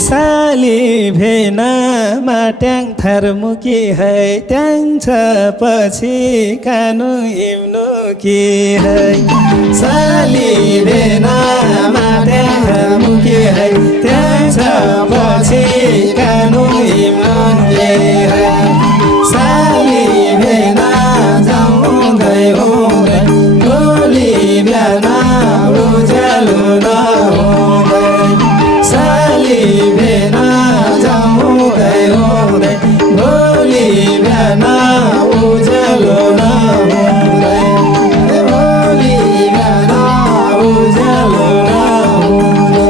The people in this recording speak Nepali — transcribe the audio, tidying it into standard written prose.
साली भेनामा ट्याङ थर्मुकी है ट्याङ छ पछि कानु हिँड्नु कि है साली भेनामा ट्याङ थर्मुकी है ट्याङ छ पछि कानु हिँड्नु कि है साली भेना जाउँदै हुँदै भोलि बिहान उज्यालो नहुँदै साली भेना जाउँदै हुँदै भोलि बिहान उज्यालो नहुँदै भोलि बिहान उज्यालो नहुँदै